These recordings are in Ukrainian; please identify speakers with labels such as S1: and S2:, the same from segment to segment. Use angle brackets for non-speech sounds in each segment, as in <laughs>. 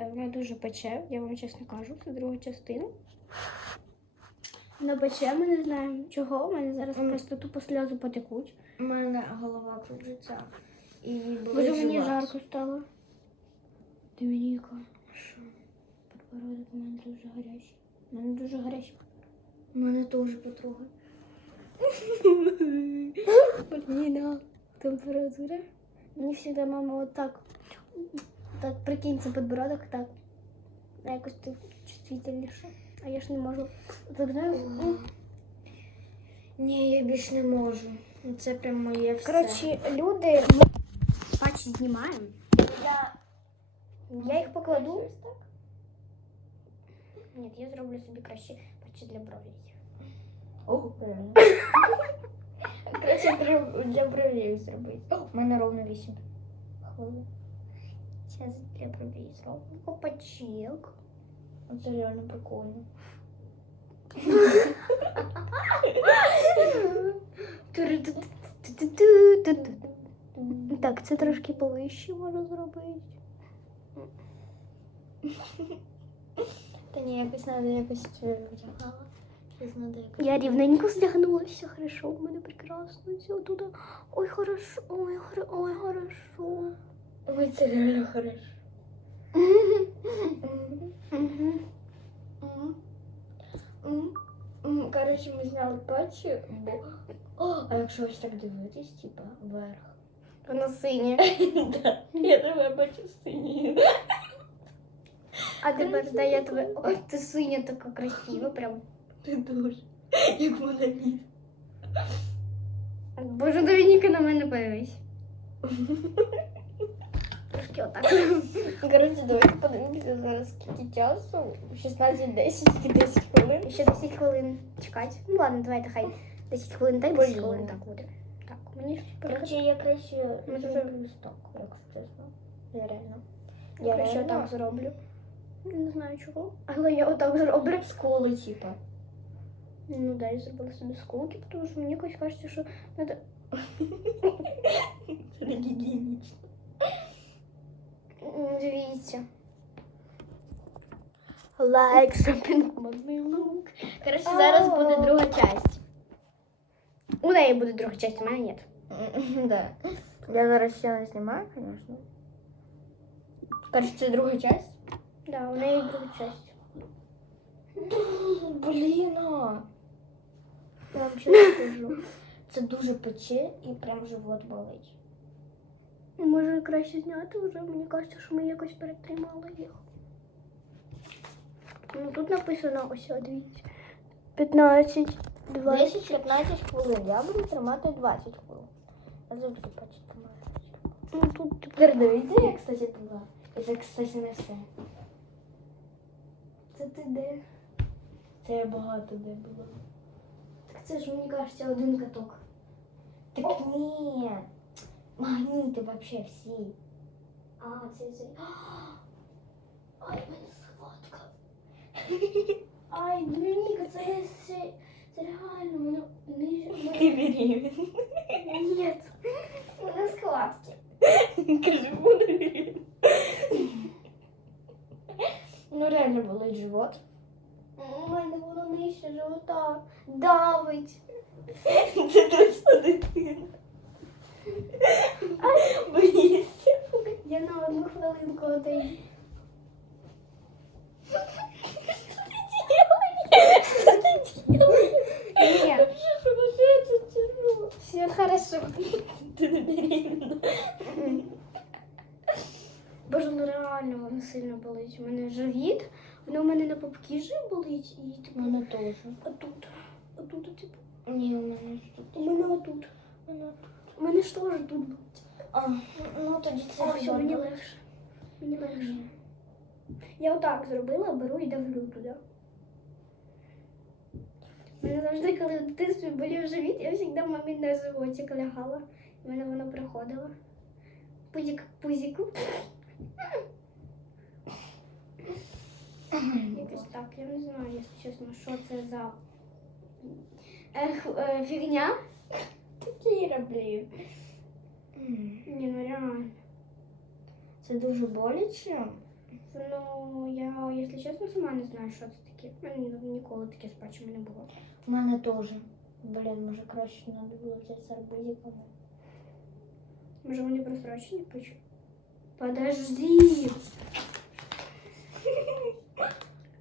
S1: Е, Вона дуже пече, я вам чесно кажу, це друга частина. Вона пече, ми не знаємо чого. У мене зараз просто тупо сльози потекуть.
S2: У мене голова кружиться. І
S1: Боже, мені жарко стало. Домініка.
S2: Що?
S1: Подбородок у мене дуже гарячий. У мене дуже гарячий.
S2: У мене теж потрохи. <laughs>
S1: Блін, температура. Мені завжди мама от так. Прикинь, це подбородок, так. Якось ти чувствительніше. А я ж не можу. Так знаєш? ну,
S2: Ні, я більш не можу. Це прям моє все.
S1: Коротше, люди, ми патчі знімаємо. Я, я їх покладу. Ні, я зроблю собі краще патчі для бровей.
S2: Ого. <laughs> Коротше, для бровей зробити. У мене ровно 8 хвилин.
S1: Зараз для бровей зроблю копачок.
S2: Це реально прикольно.
S1: Так, це трошки повище можу зробити.
S2: Та ні, якось треба якось е, вдягала.
S1: Я рівненько здягнула, все хорошо, у мене прекрасно, все тут. Ой, хорошо, ой, ой, хорошо.
S2: Ой, це реально хорошо. Коротше, ми зняли патчі, бо. О, а якщо ось так дивитись, типа, вверх.
S1: Воно синє. <laughs>
S2: Да, Я тебе бачу синію.
S1: А тепер дай я тебе. Ой, ти синя така красива, прям.
S2: Ти дуже. Як вона ліс.
S1: Боже, Домініка на мене появись. <laughs> Трошки отак.
S2: Коротше, давайте подивимося зараз скільки часу. 16.10 і 10 хвилин.
S1: Ще 10 хвилин чекати. Ну ладно, давайте хай 10 хвилин, так 10
S2: Блін.
S1: хвилин так буде. Так, мені щось
S2: Коротше, я краще
S1: Ми зробимо
S2: так, якщо чесно. Я реально.
S1: Я краще отак зроблю. Не знаю чого, але я отак зроблю.
S2: Сколи, типа.
S1: Ну да, я зробила собі скулки, тому що мені якось кажеться, що треба. <laughs>
S2: Це не гігієнічно.
S1: Дивіться. Лайк, шопінг, модний лук. Коротше, зараз буде друга часть. У неї буде друга часть, у мене ні.
S2: Да. Я зараз ще не знімаю, звісно. Коротше, це друга часть.
S1: Да, у неї друга часть.
S2: Блін. Я вам чесно скажу. Це дуже пече і прям живот болить.
S1: Може краще зняти вже, мені кажеться, що ми якось перетримали їх. Ну тут написано ось, дивіться. 15, 20.
S2: 10-15 хвилин. Я буду тримати 20 хвилин. Я завжди пече тримаю.
S1: Ну тут типу,
S2: Тепер дивіться, я, кстати, була. І це, кстати, не все.
S1: це ти де?
S2: Це я багато де була.
S1: Так це ж мені кажеться один каток.
S2: Так ні. Магніти вообще всі.
S1: А, це це. <gasps> Ай, мене схватка. <laughs> Ай, Домініка, це, це, це реально, воно не <laughs>
S2: Ти беременна.
S1: Ні, у мене схватки.
S2: Кажи, буду беременна. <laughs> Ну реально болить живот.
S1: У мене воно нижче живота давить.
S2: Це точно дитина.
S1: Я на одну хвилинку отойду.
S2: Що ти делаешь? Тяжело.
S1: все хорошо.
S2: Не беременна.
S1: Боже, ну реально воно сильно болить. У мене живіт, воно у мене на попки же болить і типу.
S2: Мене теж.
S1: А тут, а тут, типу,
S2: Ні, у мене тут.
S1: у мене отут. У мене ж теж болить.
S2: А, ну тоді це
S1: А, все, мені легше. Мені легше. Я отак зробила, беру і давлю туди. Мене завжди, коли в дитинстві болів живіт, я завжди мамі на животик лягала. І мене воно приходило. Пузик, пузику. Якось так, я не знаю, якщо чесно, що це за е, е, фігня.
S2: Такі роблю.
S1: Ні, ну реально.
S2: Це дуже боляче.
S1: Ну, я, якщо чесно, сама не знаю, що це таке. У мене ніколи таке з патчами не було.
S2: У мене теж. Блін, може краще треба було взяти з арбузиками.
S1: Може вони просрочені патчі? Подожди. <laughs>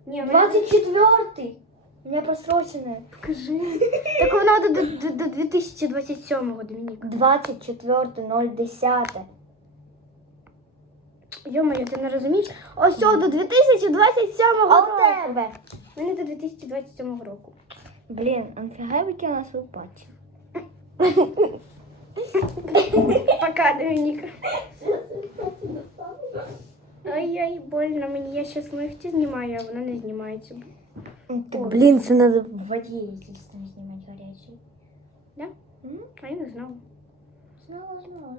S1: Ні, мене-
S2: 24-й! У меня просроченное.
S1: Покажи. <laughs> Так воно до, до, до, до 2027-го, Домінік.
S2: 24.010.
S1: Йо-моє, ти не розумієш? Ось о, до 2027
S2: А
S1: року.
S2: у тебе?
S1: У мене до 2027 року.
S2: Блін, а нафіга викинула свою патчу? <laughs>
S1: Пока, Домініка. Ай-яй, больно мені. Я зараз ногті знімаю, а вона не знімається.
S2: Так,
S1: О.
S2: блін, це треба в воді, естественно, знімати гарячий.
S1: Да?
S2: М?
S1: А я не знала.
S2: Знала, знала.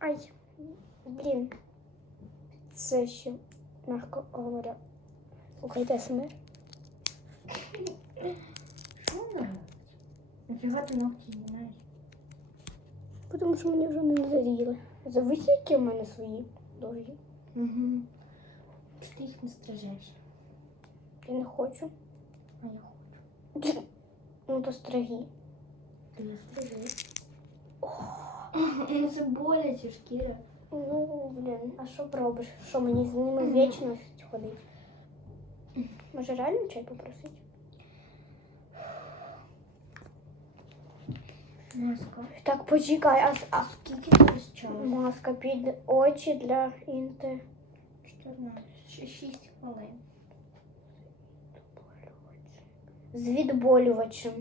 S1: Ай, блін. Це ще мягко говоря. Слухайте СМР.
S2: Що вона робить? Нафіга ти ногті знімаєш?
S1: Тому що мені вже не надоїли. Зависі, які в мене свої довгі.
S2: Угу. Ти їх не стрижеш.
S1: Я не хочу.
S2: А я хочу. <clears throat>
S1: Ну, то стриги.
S2: Ти не стрижеш. Ну це боляче, шкіра.
S1: Ну, блін, а що пробиш? Що мені з ними вічно ходить? Може реально чай попросити?
S2: Маска.
S1: Так, почекай, а, а
S2: Скільки зараз часу?
S1: маска під очі для інти.
S2: 14. 6 хвилин.
S1: З відболювачем.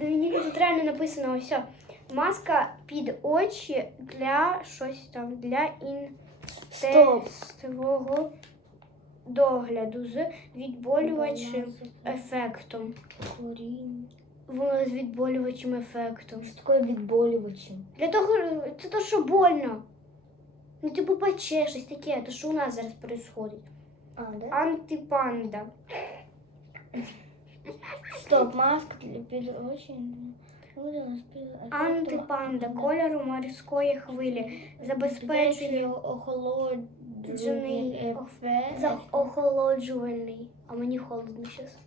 S1: Домініка, тут реально написано ось. Маска під очі для щось там, для
S2: Стоп.
S1: інтенсивного догляду з відболювачем ефектом. З відболювачем ефектом.
S2: Що таке відболювачем?
S1: Для того, це то, що больно. Ну, типу, пече, щось таке, то що у нас зараз відбувається.
S2: А, да?
S1: Антипанда.
S2: Стоп, маска для під очі.
S1: Антипанда кольору морської хвилі забезпечує
S2: охолоджений ефект.
S1: за охолоджувальний. А мені холодно зараз.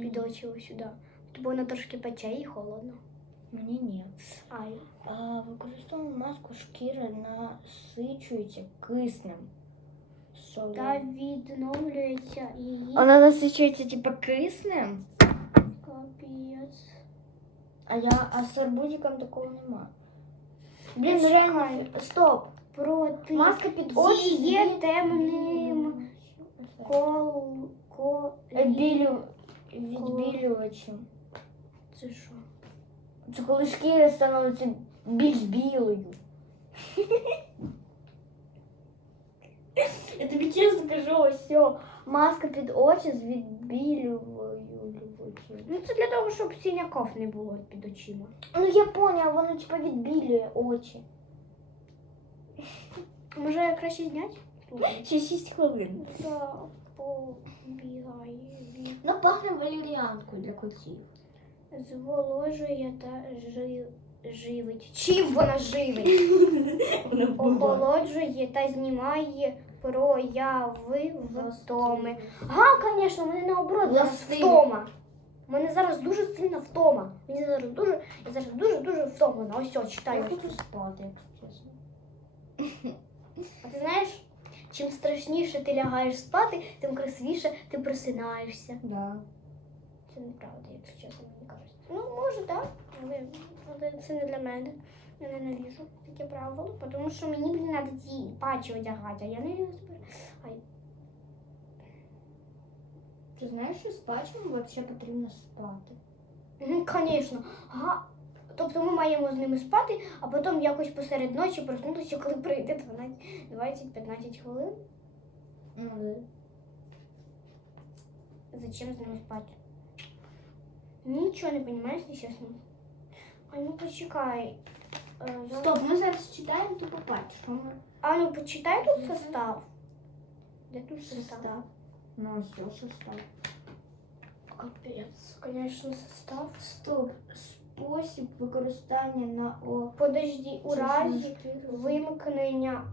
S1: Під очі ось сюди. Тобто воно трошки пече і холодно.
S2: Мені ні.
S1: Ай.
S2: А, використовуємо маску шкіри насичується киснем. Соло.
S1: Та відновлюється її
S2: Вона насичується типа киснем?
S1: капець.
S2: А я а з арбузиком такого нема. Блін, ну реально. Стоп.
S1: Проти
S2: Маска під очі від-
S1: темним кол... Ко...
S2: Е, Білю... Відбілювачем.
S1: Це що?
S2: Це коли шкіра становиться більш білою. Я тобі чесно кажу, ось. Маска під очі з відбілювачем.
S1: Ну це для того, щоб синяков не було під очима.
S2: Ну я поняла, воно типа відбілює очі.
S1: Може краще зняти? <laughs>
S2: Ще 6 хвилин.
S1: Так, побігає.
S2: Ну пахне валеріанкою для котів.
S1: Зволожує та жи... живить. Чим вона живить? <laughs> Охолоджує та знімає прояви втоми. Ага, звісно, мене наоборот зараз
S2: Властиві.
S1: втома. У мене зараз дуже сильна втома. Мені зараз дуже, я зараз дуже-дуже втомлена. Ось ось,
S2: Я
S1: читаю.
S2: хочу спати, якщо чесно. <laughs>
S1: А ти знаєш, чим страшніше ти лягаєш спати, тим красивіше ти просинаєшся.
S2: Да.
S1: Це неправда, якщо чесно, мені кажуть. Ну, може, так, але, але це не для мене. Я ненавижу таке правило, тому що мені, блін, треба ці патчі одягати, а я не люблю. Ай,
S2: Ти знаєш, що з пачками взагалі потрібно спати?
S1: Звісно. Ага. Тобто ми маємо з ними спати, а потім якось посеред ночі проснутися, коли прийде 20-15 хвилин.
S2: Ну.
S1: Зачем з ними спати? Нічого не розумієш, якщо чесно. Ай, ну почекай. Е,
S2: Стоп, ми зараз читаємо тупо патч.
S1: А ну почитай тут состав. Де тут состав?
S2: Состав. Ну, все, состав. Капець. Конечно, состав. Стоп. Спосіб використання на О.
S1: Подожди, у разі вимкнення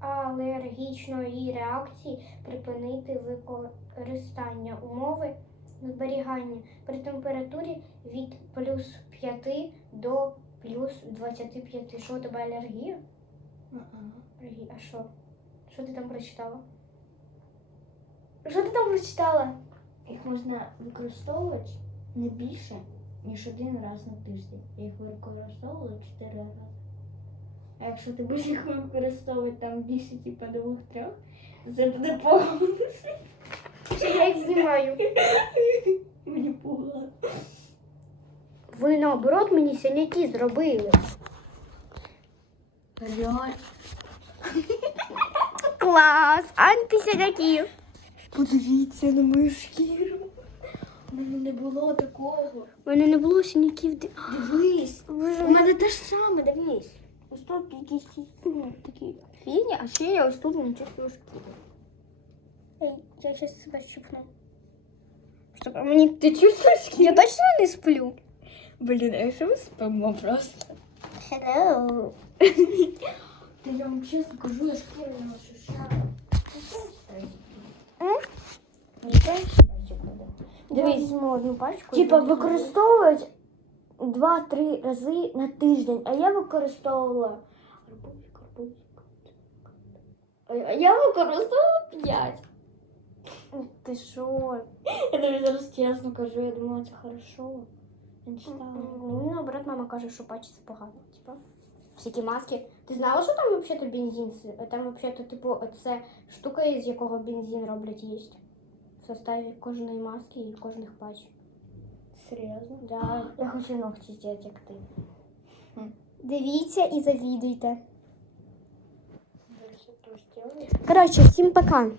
S1: алергічної реакції припинити використання умови зберігання при температурі від плюс 5 до плюс 25. Що у тебе алергія? Алергія, А що? Що ти там прочитала? Що ти там прочитала?
S2: Їх можна використовувати не більше, ніж один раз на тиждень. Я їх використовувала чотири рази. А якщо ти будеш їх використовувати там більше, типу, двох-трьох, це буде погано.
S1: Я їх знімаю.
S2: Мені погано.
S1: Ви наоборот мені синяки зробили.
S2: Реально.
S1: Клас! Антисиняки.
S2: Подивіться на мою шкіру. У мене не було такого.
S1: У мене не було синяків. <gasps>
S2: Дивись.
S1: Ви-
S2: У мене те ж саме, дивись. Ось тут якісь такі фіні, а ще я ось тут не чувствую шкіру.
S1: Ей, я сейчас себя щупну. Щоб мені
S2: Ти чувствуєш
S1: Я точно не сплю.
S2: Блін, а якщо ми спимо просто?
S1: Hello.
S2: Та я вам чесно кажу, я шкіру не ощущаю. Дивись.
S1: візьму одну пачку.
S2: Типа використовувати два-три рази на тиждень, а я використовувала. А я використовувала п'ять.
S1: Ти що?
S2: Я тобі зараз чесно кажу, я думала, це хорошо. Я не читала.
S1: Ну, наоборот, мама каже, що паче це погано. Типа. Всякі маски. Ти знала, що там взагалі-то бензин? Там взагалі-то, типу, це штука, з якого бензин роблять їсть. В составі кожної маски і кожних пач.
S2: Серйозно?
S1: Да.
S2: Я хочу ногті сделать, як ти.
S1: Дивіться і завідуйте. Коротше, всім пока.